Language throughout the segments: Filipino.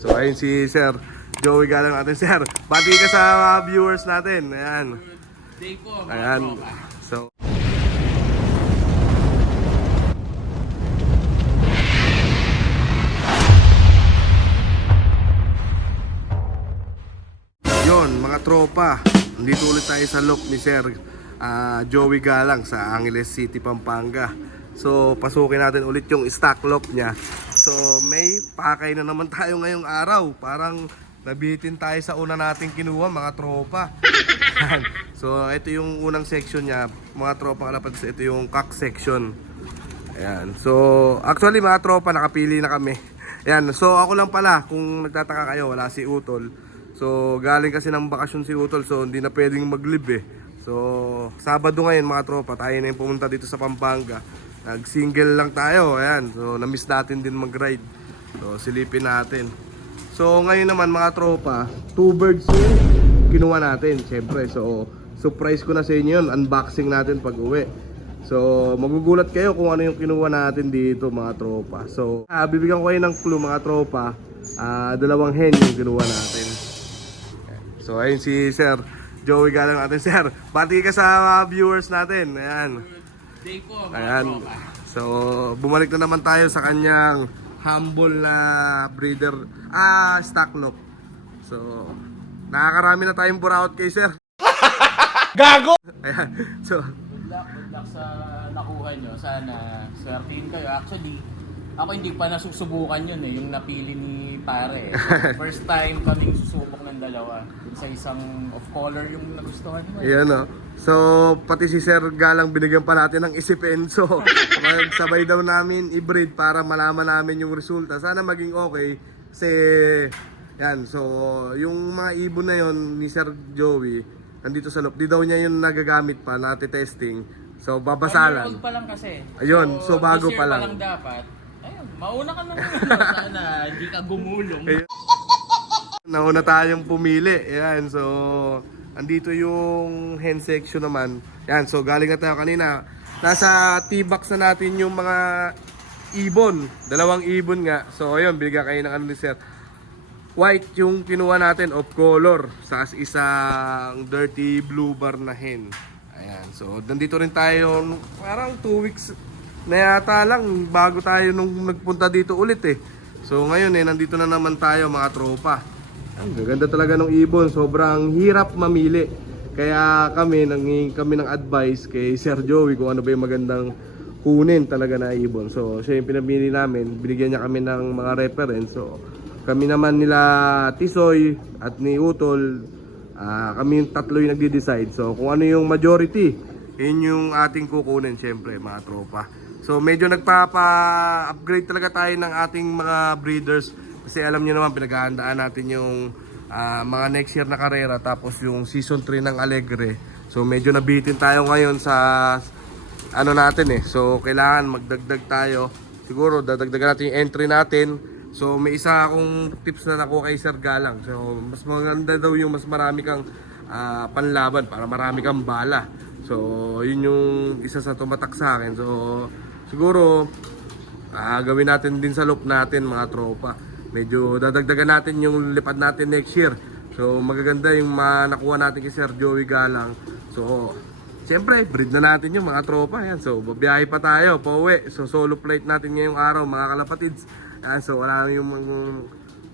So ayun si Sir Joey Galang natin. Sir, bati ka sa mga viewers natin. Ayan. Day po, mga Ayan. tropa. So yun mga tropa, nandito ulit tayo sa loop ni Sir Joey Galang sa Angeles City, Pampanga. So pasukin natin ulit yung stock loop niya. So may pakay na naman tayo ngayong araw. Parang nabitin tayo sa una nating kinuha mga tropa. So ito yung unang section niya mga tropa kalapad. Ito yung cock section. Ayan. So actually mga tropa nakapili na kami. Ayan. So ako lang pala kung nagtataka kayo, wala si Utol. So galing kasi ng bakasyon si Utol, so hindi na pwedeng mag-live eh. So Sabado ngayon mga tropa, tayo na yung pumunta dito sa Pampanga. Nag-single lang tayo, ayan. So na-miss natin din mag-ride. So silipin natin. So ngayon naman mga tropa, 2 birds yung kinuha natin, syempre. So surprise ko na sa inyo yun, unboxing natin pag uwi. So magugulat kayo kung ano yung kinuha natin dito mga tropa. So bibigyan ko kayo ng clue mga tropa. 2 hen yung kinuha natin. So ayun si Sir Joey Galang natin. Sir, bati ka sa mga viewers natin. Ayan. Day po, mga Ayan. tropa. So bumalik na naman tayo sa kanyang humble na breeder stock loop. So nakakarami na tayong buraot kay Sir. Gago! Ayan. So Good luck sa nakuha nyo. Sana swertihin kayo. Actually, ako hindi pa nasusubukan yun eh, yung napili ni pare. So, first time kaming susubok ng dalawa. Sa isang of color yung nagustuhan mo. ayan o. So pati si Sir Galang binigyan pa natin ng isipin. So magsabay daw namin i-breed para malaman namin yung resulta. Sana maging okay. Kasi yan. So yung mga ibon na yon ni Sir Joey nandito sa loob. Di daw niya yung nagagamit pa na testing. So babasalan. 1 year old pa lang kasi. Ayun, so bago this year pa lang. dapat. Ayun, mauna ka nang sana hindi ka gumulong. Ayun. Nauna tayong pumili. Ayan, so andito yung hen section naman. Ayan, so galing na tayo kanina. Nasa T-box na natin yung mga ibon. 2 ibon nga. So ayun, binigyan kayo ng ano ni Sir. White yung kinuha natin of color sa isang dirty blue bar na hen. Ayan, so nandito rin tayo parang 2 weeks na yata lang bago tayo nung nagpunta dito ulit eh. So ngayon eh, nandito na naman tayo mga tropa. Ang ganda talaga ng ibon, sobrang hirap mamili. Kaya kami nangingin kami ng advice kay Sir Joey kung ano ba yung magandang kunin talaga na ibon. So siya yung pinamili namin, binigyan niya kami ng mga reference. So kami naman nila Tisoy at ni Utol, kami yung tatlo yung nagde-decide. So kung ano yung majority, yun yung ating kukunin syempre mga tropa. So medyo nagpapa-upgrade talaga tayo ng ating mga breeders. Kasi alam niyo naman pinaghahandaan natin yung mga next year na karera. Tapos yung season 3 ng Alegre. So medyo nabitin tayo ngayon sa ano natin eh. So kailangan magdagdag tayo. Siguro dadagdagan natin yung entry natin. So may isa akong tips na nakuha kay Sir Galang. So mas maganda daw yung mas marami kang panlaban para marami kang bala. So yun yung isa sa tumatak sa akin. So siguro gawin natin din sa loop natin mga tropa. Medyo dadagdagan natin yung lipad natin next year. So magaganda yung nakuha natin kay Sir Joey Galang. So siyempre breed na natin yung mga tropa. Yan. So babiyahe pa tayo, pauwi. So solo flight natin ngayong araw mga kalapatids. Ayan, so wala na yung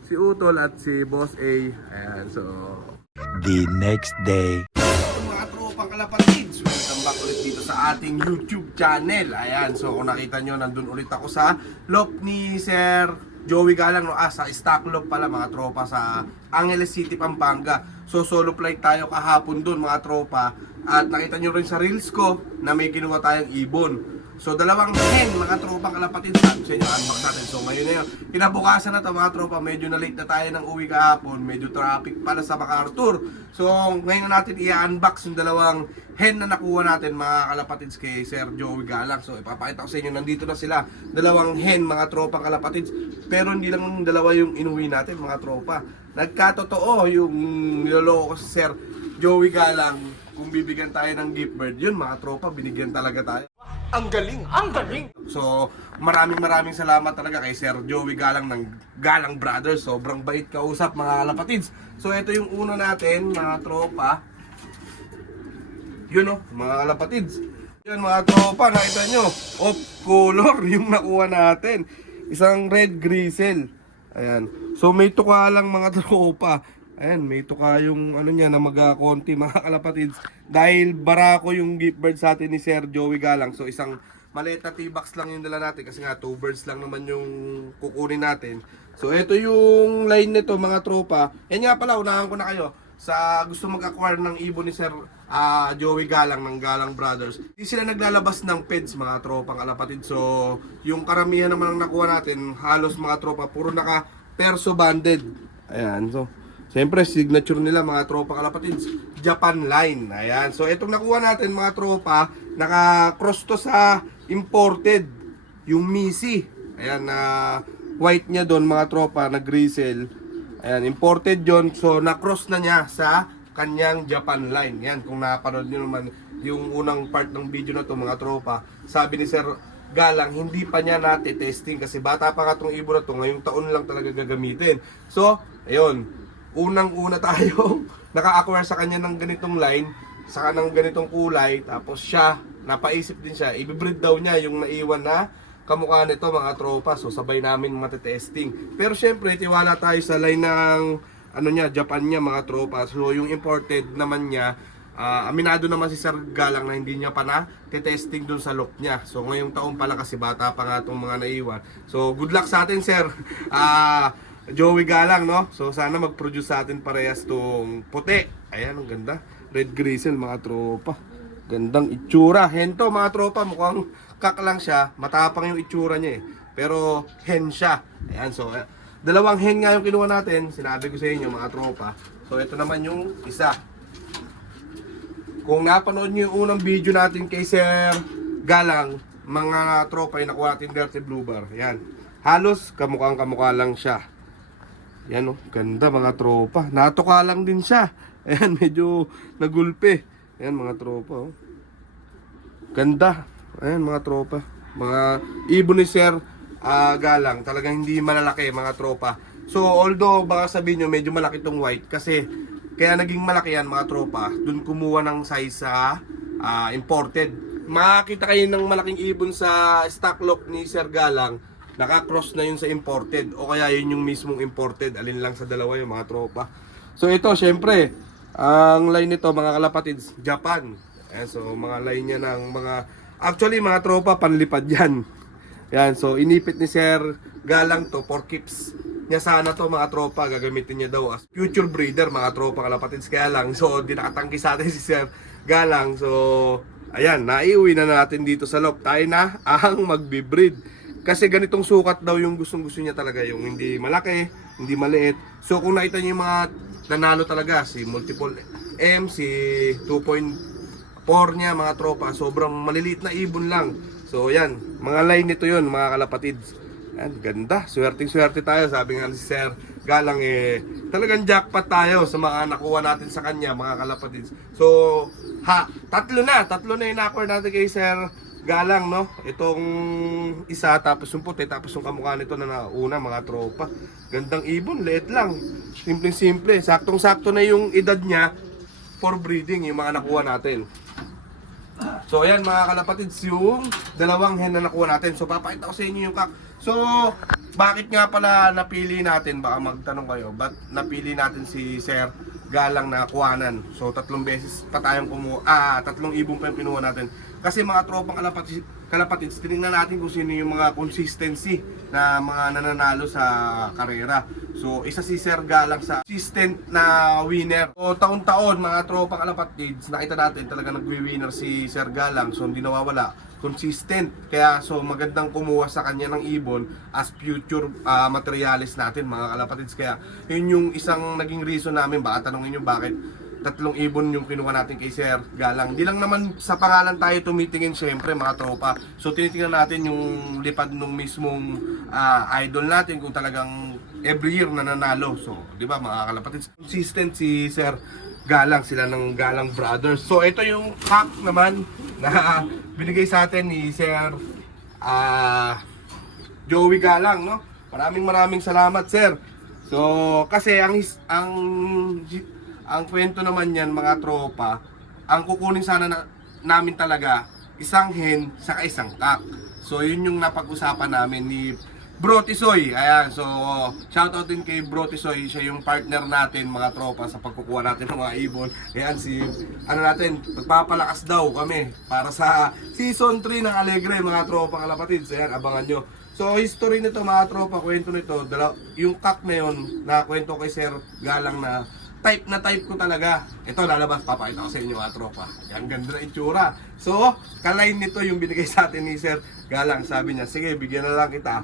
si Utol at si Boss A. Ayan, so the next day. mga tropang kalapatids, welcome back ulit dito sa ating YouTube channel. Ayan, so kung nakita nyo, nandun ulit ako sa loop ni Sir Joey Galang, no? Sa stock loop pala mga tropa sa Angeles City, Pampanga. So solo flight tayo kahapon dun mga tropa. At nakita nyo rin sa reels ko na may kinuha tayong ibon. So 2 hen mga tropang kalapatid, sabi sa inyo, unbox natin. So ngayon na yun, kinabukasan na to mga tropa, medyo na late na tayo ng uwi kahapon, medyo traffic pala sa MacArthur. So ngayon na natin i-unbox yung 2 hen na nakuha natin mga kalapatids kay Sir Joey Galang. So ipapakita ko sa inyo, nandito na sila, 2 hen mga tropang kalapatids. Pero hindi lang 2 yung inuwi natin mga tropa. Nagkatotoo yung niloloko ko sa Sir Joey Galang. kung bibigyan tayo ng gift bird, yun mga tropa, binigyan talaga tayo. Ang galing! Ang galing! So, maraming salamat talaga kay Sir Joey Galang ng Galang Brothers. Sobrang bait kausap mga kalapatids. So, ito yung una natin, mga tropa. Yun mga kalapatids. Yan mga tropa, nakita nyo. Off color yung nakuha natin. Isang red grizzle. Ayan. So, may tuka lang mga tropa. Ayan, may tuka yung ano niya na magkakonti mga kalapatids. Dahil barako yung gift bird sa atin ni Sir Joey Galang. So isang maliit na T-box lang yung dala natin kasi nga 2 birds lang naman yung kukunin natin. So ito yung line nito mga tropa. Yan nga pala, unahan ko na kayo. Sa gusto mag-acquire ng ibon ni Sir Joey Galang ng Galang Brothers. Hindi sila naglalabas ng peds mga tropang kalapatid. So yung karamihan naman ang nakuha natin, halos mga tropa, puro naka perso banded. Ayan, so siyempre, signature nila mga tropa kalapatids, Japan line. Ayan. So, itong nakuha natin mga tropa, naka-cross to sa imported, yung Misi. Ayan, na white niya doon mga tropa, na grizzle. Ayan, imported yon. So, na-cross na niya sa kanyang Japan line. Ayan, kung napanood nyo naman yung unang part ng video na to mga tropa, sabi ni Sir Galang, hindi pa niya natitesting kasi bata pa nga itong ibon na to, ngayong taon lang talaga gagamitin. So, ayun. Unang-una tayo naka-acquire sa kanya ng ganitong line, saka ng ganitong kulay, tapos siya, napaisip din siya, i-breed daw niya yung naiwan na kamukha nito mga tropa. So sabay namin matitesting. Pero syempre, tiwala tayo sa line ng ano niya, Japan niya mga tropa. So yung imported naman niya, aminado naman si Sir Galang na hindi niya pa na testing dun sa lock niya. So ngayong taon pala kasi bata pa nga itong mga naiwan. So good luck sa atin Sir Joey Galang, no? So sana mag-produce sa atin parehas tong puti. Ayan, ang ganda. Red grizzle mga tropa. Gandang itsura. Hento mga tropa, mukhang kak lang siya. Matapang yung itsura niya eh. Pero hen siya. Ayan, so dalawang hen nga yung kinuha natin. Sinabi ko sa inyo mga tropa. So ito naman yung isa. Kung napanood niyo yung unang video natin kay Sir Galang, mga tropa yung nakuha natin Dirty Blue Bar. Ayan. Halos kamukhang kamukha lang siya. Yan ganda mga tropa. Natuka lang din siya. Ayan, medyo nagulpe. Ayan mga tropa Ganda. Ayan mga tropa. Mga ibon ni Sir Galang. Talagang hindi malalaki mga tropa. So although baka sabihin nyo medyo malaki tong white, kasi kaya naging malaki yan mga tropa, dun kumuha ng size sa imported. Makakita kayo ng malaking ibon sa stock lock ni Sir Galang, naka-cross na yun sa imported, o kaya yun yung mismong imported. Alin lang sa dalawa yung mga tropa. So ito syempre, ang line nito mga kalapatids, Japan. So mga line niya ng mga, actually mga tropa, panlipad yan. Yan, so inipit ni Sir Galang to for keeps niya sana to mga tropa. Gagamitin niya daw as future breeder mga tropa kalapatids. Kaya lang, so di nakatangki sa atin si Sir Galang. So ayan, naiuwi na natin dito sa loop. Tayo na ang magbe-breed. Kasi ganitong sukat daw yung gustong-gusto niya talaga, yung hindi malaki, hindi maliit. So kung nakita niyo yung mga nanalo talaga, si multiple M, si 2.4 niya mga tropa, sobrang maliliit na ibon lang. So yan, mga line nito yun mga kalapatids. Yan, ganda, swerteng-swerte tayo. Sabi nga si Sir Galang talagang jackpot tayo sa mga nakuha natin sa kanya mga kalapatids. So tatlo na yung nakuha natin kay Sir Galang, no? Itong isa, tapos yung puti, tapos yung kamukha nito na nauna mga tropa. Gandang ibon, liit lang. Simple-simple, saktong-sakto na yung edad niya for breeding yung mga nakuha natin. So ayan mga kalapatids, yung dalawang hen na nakuha natin. So papakita ko sa inyo yung kak. So bakit nga pala napili natin, baka magtanong kayo, ba't napili natin si Sir Galang na kuhanan? So 3 beses pa tayong kumuha, 3 ibon pa yung kinuha natin. Kasi mga tropang kalapatids, tinignan natin kung sino yung mga consistency na mga nananalo sa karera. So isa si Sir Galang sa consistent na winner. So taon-taon mga tropang kalapatids, nakita natin talaga nagwi-winner si Sir Galang. So hindi nawawala, consistent. Kaya so magandang kumuha sa kanya ng ibon as future materialis natin mga kalapatids. Kaya yun yung isang naging reason namin, baka tanongin nyo bakit 3 ibon yung kinuha natin kay Sir Galang. Hindi lang naman sa pangalan tayo tumitingin syempre mga tropa. So tinitingnan natin yung lipad ng mismong idol natin, kung talagang every year nananalo. So di ba mga kalapatids, consistent si Sir Galang, sila ng Galang Brothers. So ito yung cup naman na binigay sa atin ni Sir Joey Galang, no? Maraming salamat, sir. So kasi ang kwento naman yan, mga tropa, ang kukunin sana namin talaga isang hen sa isang kak. So yun yung napag-usapan namin ni Bro Tisoy. Ayan, so shoutout din kay Bro Tisoy. Siya yung partner natin, mga tropa, sa pagkukuha natin ng mga ibon. Ayan, magpapalakas daw kami para sa season 3 ng Alegre, mga tropa kalapatid. So ayan, abangan nyo. So history nito, mga tropa, kwento nito, yung kak na yun, na kwento kay Sir Galang na type ko talaga. Ito, lalabas, papakita ko sa inyo, mga tropa. Yan, ganda na itsura. So, kalain nito yung binigay sa atin ni Sir Galang. Sabi niya, sige, bigyan na lang kita.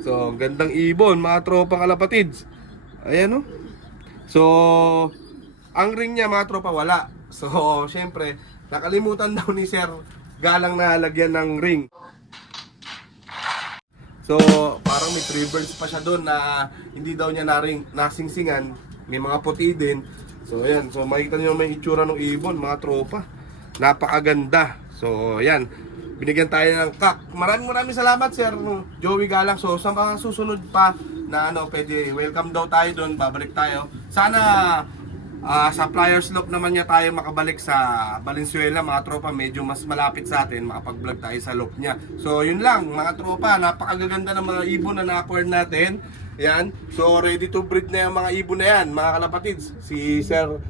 So, gandang ibon, mga tropa kalapatids. Ayan, no? So, ang ring niya, mga tropa, wala. So, syempre, nakalimutan daw ni Sir Galang na lagyan ng ring. So, parang may 3 birds pa siya doon na hindi daw niya nasingsingan. May mga puti din. So, ayan. So, makikita nyo may itsura ng ibon, mga tropa. Napakaganda. So, ayan. Binigyan tayo ng kak. Maraming salamat, Sir Joey Galang. So, sa mga susunod pa na pwede, welcome daw tayo doon. Babalik tayo. Sana sa Flyers Loop naman niya tayo makabalik sa Valenzuela, mga tropa. Medyo mas malapit sa atin. Makapag-vlog tayo sa loop niya. So, yun lang, mga tropa. Napakaganda ng mga ibon na na-acquire natin. Yan. So ready to breed na yung mga ibon na yan, mga kalapatids. Si Sir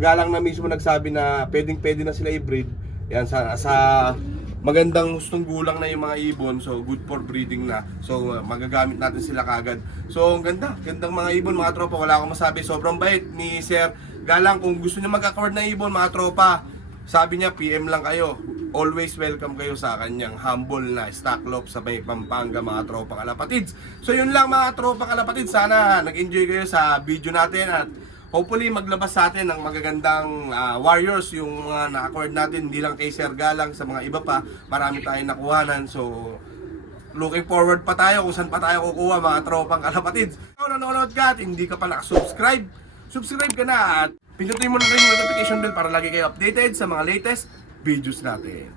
Galang na mismo nagsabi na pwede na sila i-breed. Yan, sa magandang hustong gulang na yung mga ibon. So good for breeding na. So magagamit natin sila kagad. So ang gandang mga ibon, mga tropa. Wala akong masabi. Sobrang bait ni Sir Galang. Kung gusto niya mag-acquire na ibon, mga tropa, sabi niya PM lang kayo. Always welcome kayo sa kanyang humble na stock loft sa may Pampanga, mga tropa kalapatids. So yun lang, mga tropa kalapatids. Sana nag-enjoy kayo sa video natin at hopefully maglabas sa atin ng magagandang warriors yung mga na-accord natin. Hindi lang kay Sir Galang, sa mga iba pa. Marami tayong nakuhanan. So looking forward pa tayo kung saan pa tayo kukuha, mga tropang kalapatids. Kung nanonood ka at hindi ka pa nakasubscribe, subscribe ka na at pindutin mo na rin yung notification bell para lagi kayo updated sa mga latest videos natin.